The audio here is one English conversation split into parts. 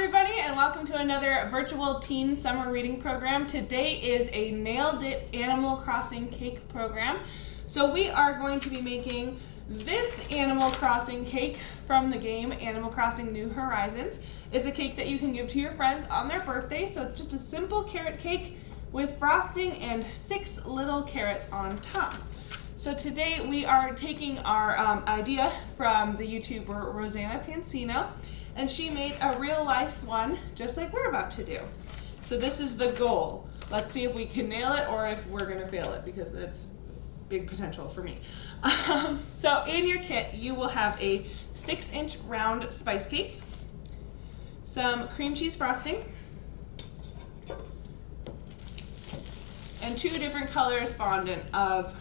everybody, and welcome to another virtual teen summer reading program. Today is a Nailed It Animal Crossing cake program. So we are going to be making this Animal Crossing cake from the game Animal Crossing New Horizons. It's a cake that you can give to your friends on their birthday, so it's just a simple carrot cake with frosting and 6 little carrots on top. So today we are taking our idea from the YouTuber Rosanna Pansino, and she made a real life one just like we're about to do. So this is the goal. Let's see if we can nail it or if we're gonna fail it, because that's big potential for me. So in your kit you will have a 6-inch round spice cake, some cream cheese frosting, and 2 different colors fondant of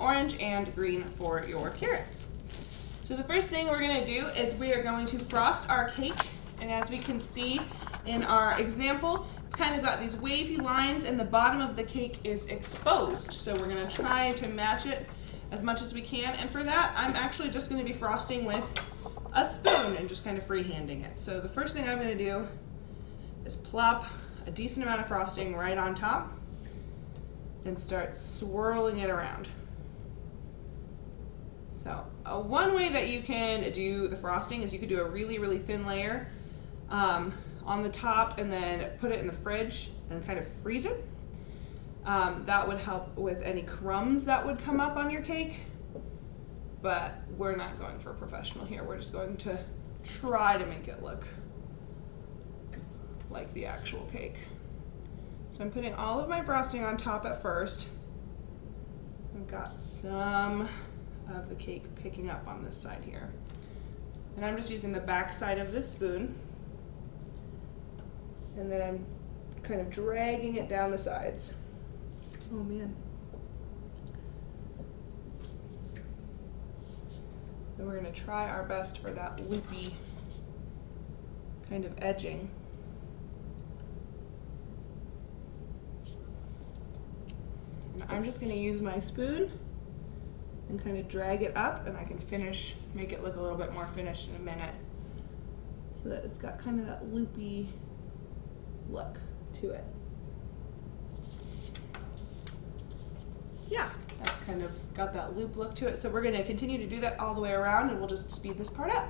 orange and green for your carrots. So the first thing we're going to do is we are going to frost our cake, and as we can see in our example, it's kind of got these wavy lines and the bottom of the cake is exposed. So we're going to try to match it as much as we can, and for that I'm actually just going to be frosting with a spoon and just kind of freehanding it. So the first thing I'm going to do is plop a decent amount of frosting right on top and start swirling it around. So one way that you can do the frosting is you could do a really thin layer on the top and then put it in the fridge and kind of freeze it. That would help with any crumbs that would come up on your cake, but we're not going for professional here. We're just going to try to make it look like the actual cake. So I'm putting all of my frosting on top at first. I've got some of the cake picking up on this side here. And I'm just using the back side of this spoon. And then I'm kind of dragging it down the sides. Oh man. And we're going to try our best for that loopy kind of edging. I'm just going to use my spoon and kind of drag it up, and I can make it look a little bit more finished in a minute, so that it's got kind of that loopy look to it. Yeah, that's kind of got that loop look to it. So we're going to continue to do that all the way around, and we'll just speed this part up.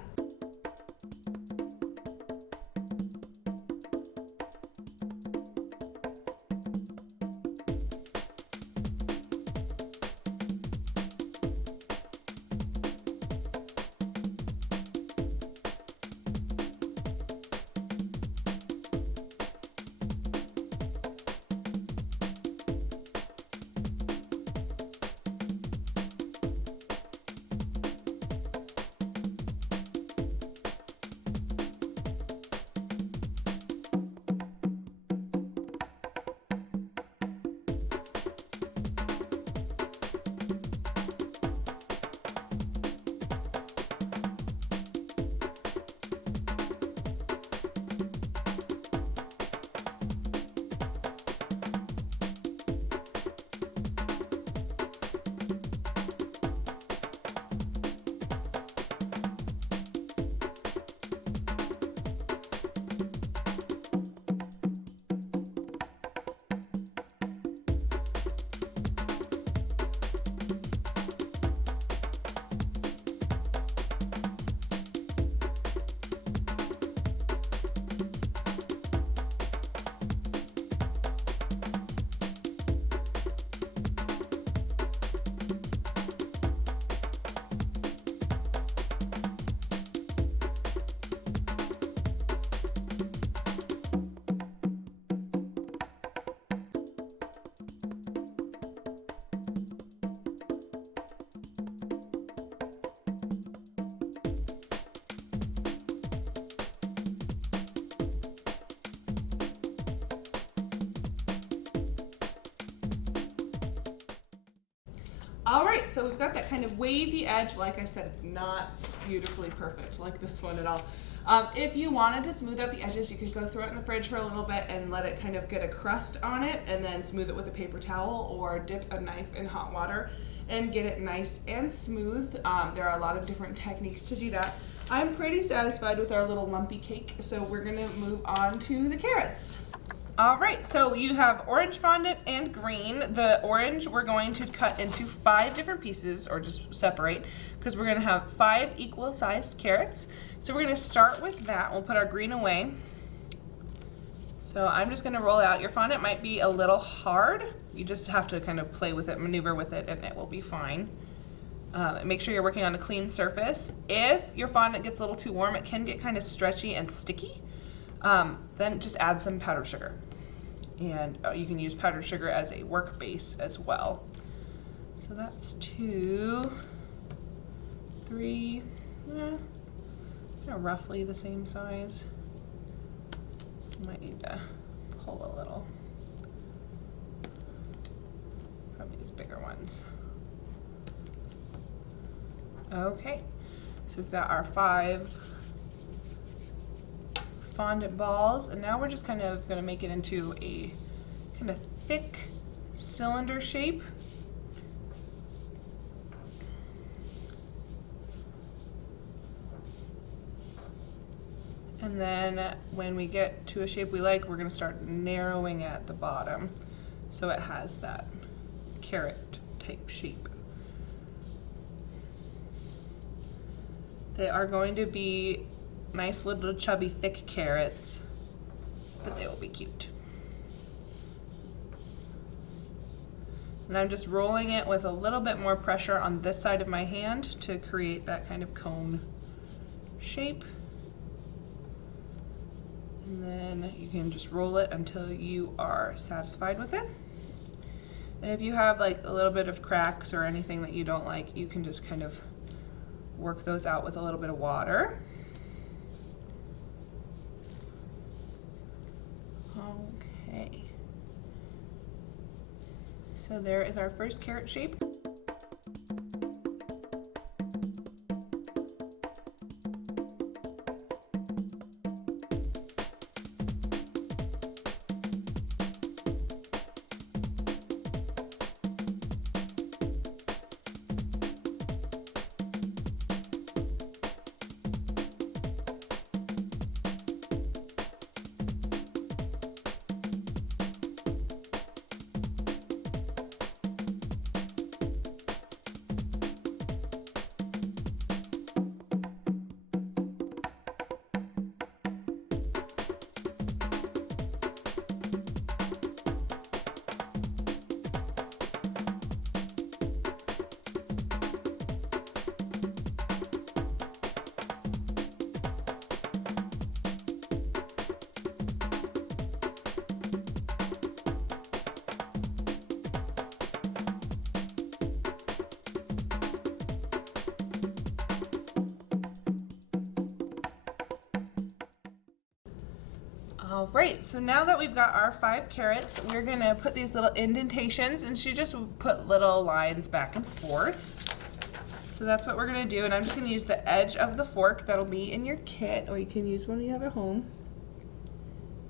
All right, so we've got that kind of wavy edge. Like I said, it's not beautifully perfect like this one at all. If you wanted to smooth out the edges, you could go throw it in the fridge for a little bit and let it kind of get a crust on it, and then smooth it with a paper towel or dip a knife in hot water and get it nice and smooth. There are a lot of different techniques to do that. I'm pretty satisfied with our little lumpy cake, so we're gonna move on to the carrots. All right, so you have orange fondant and green. The orange we're going to cut into 5 different pieces, or just separate, because we're gonna have 5 equal-sized carrots. So we're gonna start with that. We'll put our green away. So I'm just gonna roll it out. Your fondant might be a little hard. You just have to kind of play with it, maneuver with it, and it will be fine. Make sure you're working on a clean surface. If your fondant gets a little too warm, it can get kind of stretchy and sticky. Then just add some powdered sugar. And you can use powdered sugar as a work base as well. So that's 2, 3, roughly the same size. Might need to pull a little from these bigger ones. Okay, so we've got our 5 fondant balls, and now we're just kind of going to make it into a kind of thick cylinder shape. And then when we get to a shape we like, we're going to start narrowing at the bottom so it has that carrot type shape. They are going to be nice little chubby thick carrots, but they will be cute. And I'm just rolling it with a little bit more pressure on this side of my hand to create that kind of cone shape. And then you can just roll it until you are satisfied with it. And if you have like a little bit of cracks or anything that you don't like, you can just kind of work those out with a little bit of water. Okay. So there is our first carrot shape. All right, so now that we've got our 5 carrots, we're gonna put these little indentations, and she just put little lines back and forth. So that's what we're gonna do, and I'm just gonna use the edge of the fork that'll be in your kit, or you can use one you have at home.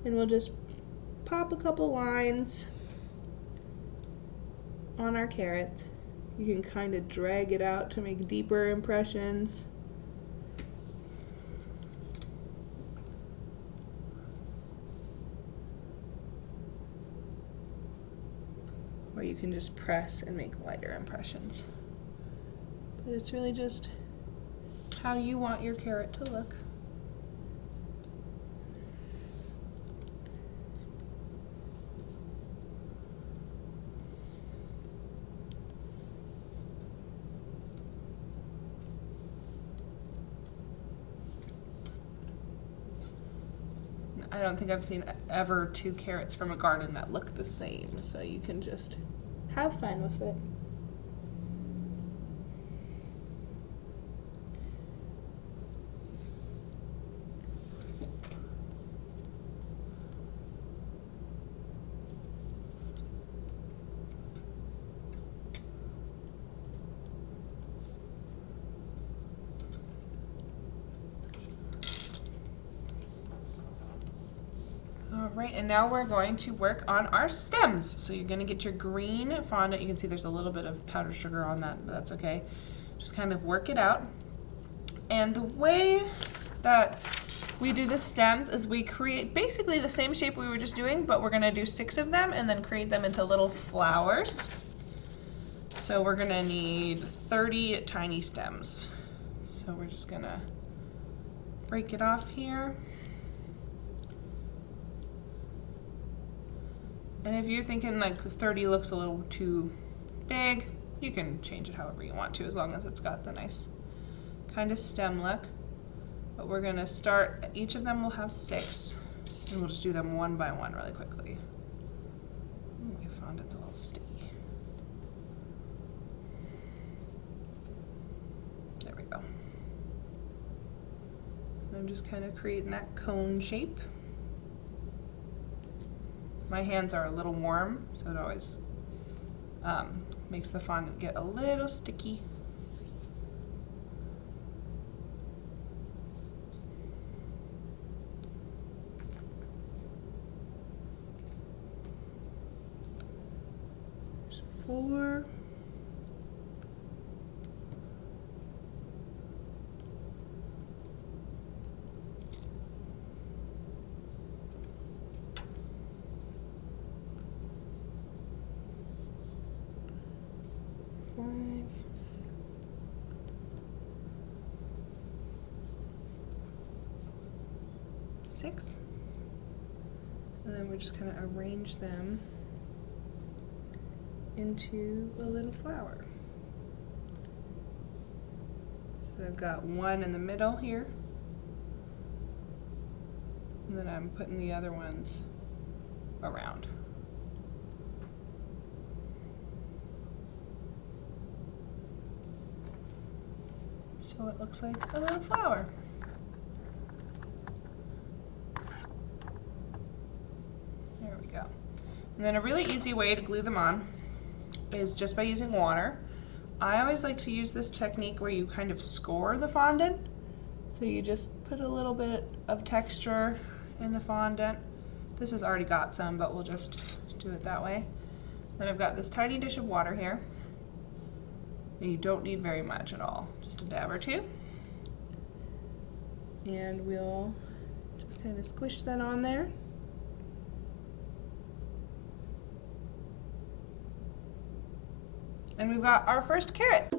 And we'll just pop a couple lines on our carrot. You can kind of drag it out to make deeper impressions. Or you can just press and make lighter impressions. But it's really just how you want your carrot to look. I don't think I've seen ever 2 carrots from a garden that look the same, so you can just have fun with it. Alright, and now we're going to work on our stems. So you're going to get your green fondant. You can see there's a little bit of powdered sugar on that, but that's okay. Just kind of work it out. And the way that we do the stems is we create basically the same shape we were just doing, but we're gonna do 6 of them and then create them into little flowers. So we're gonna need 30 tiny stems. So we're just gonna break it off here. And if you're thinking like 30 looks a little too big, you can change it however you want to, as long as it's got the nice kind of stem look. But we're gonna start, each of them will have 6, and we'll just do them one by one really quickly. Ooh, my fondant's a little sticky. There we go. I'm just kind of creating that cone shape. My hands are a little warm, so it always makes the fondant get a little sticky. There's 4. Six, and then we just kind of arrange them into a little flower. So I've got one in the middle here, and then I'm putting the other ones around. So it looks like a little flower. There we go. And then a really easy way to glue them on is just by using water. I always like to use this technique where you kind of score the fondant. So you just put a little bit of texture in the fondant. This has already got some, but we'll just do it that way. Then I've got this tiny dish of water here. You don't need very much at all, just a dab or 2. And we'll just kind of squish that on there. And we've got our first carrot.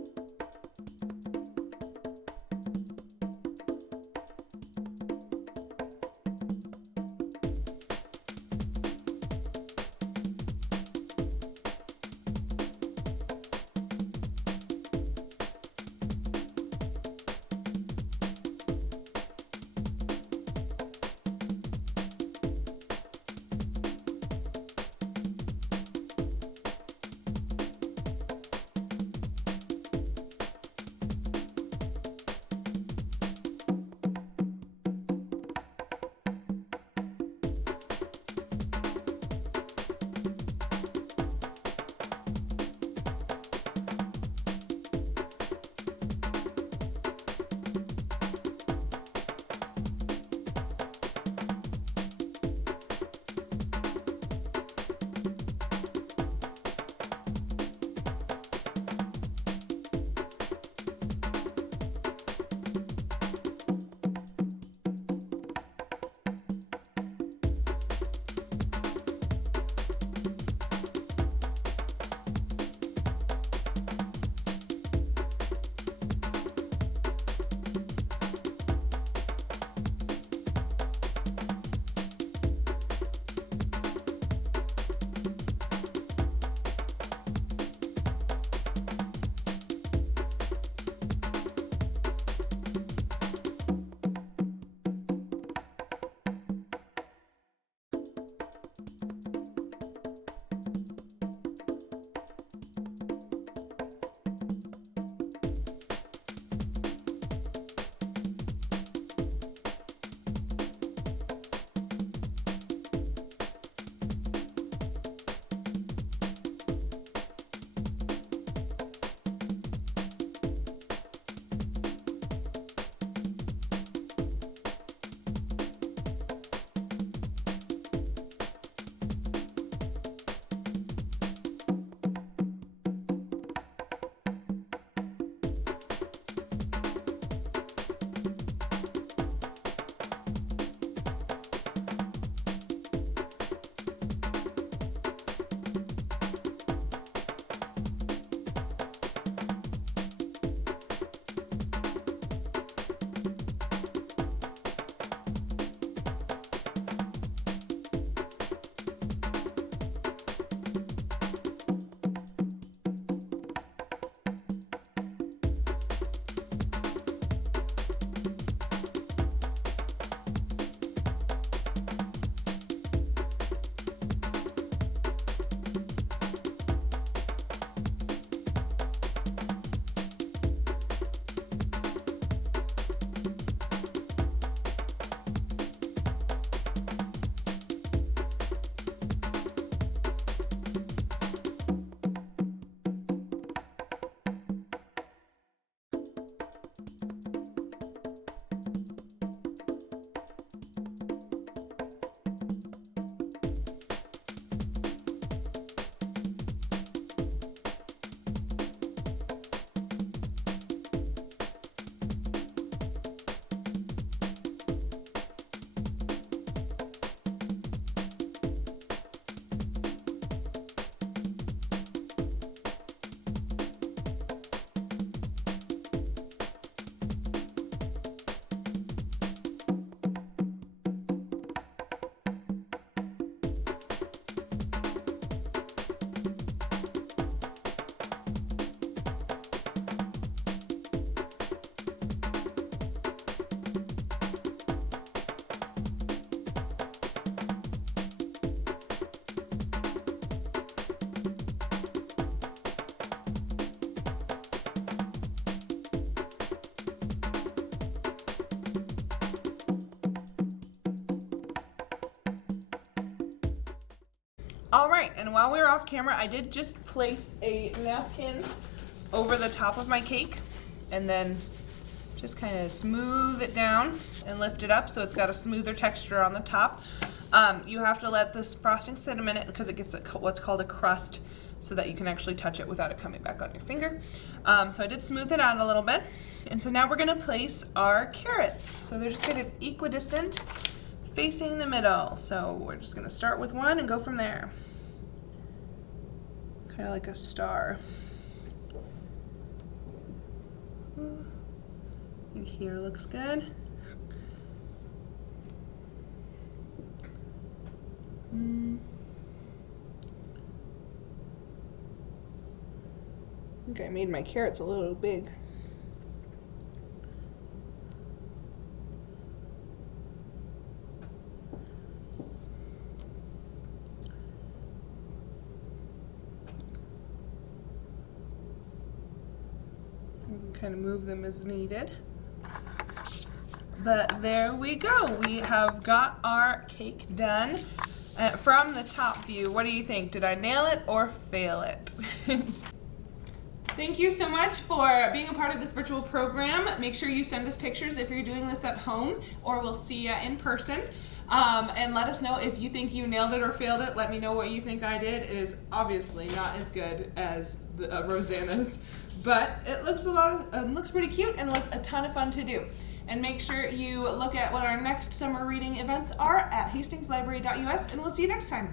All right, and while we were off camera, I did just place a napkin over the top of my cake and then just kind of smooth it down and lift it up so it's got a smoother texture on the top. You have to let this frosting sit a minute because it gets what's called a crust so that you can actually touch it without it coming back on your finger. So I did smooth it out a little bit. And so now we're gonna place our carrots. So they're just kind of equidistant, facing the middle. So we're just gonna start with one and go from there. Kind of like a star. And here looks good. I think I made my carrots a little big. Kind of move them as needed. But there we go. We have got our cake done. From the top view, what do you think? Did I nail it or fail it? Thank you so much for being a part of this virtual program. Make sure you send us pictures if you're doing this at home, or we'll see you in person. And let us know if you think you nailed it or failed it. Let me know what you think I did. It is obviously not as good as Rosanna's, but it looks looks pretty cute and was a ton of fun to do. And make sure you look at what our next summer reading events are at hastingslibrary.us, and we'll see you next time.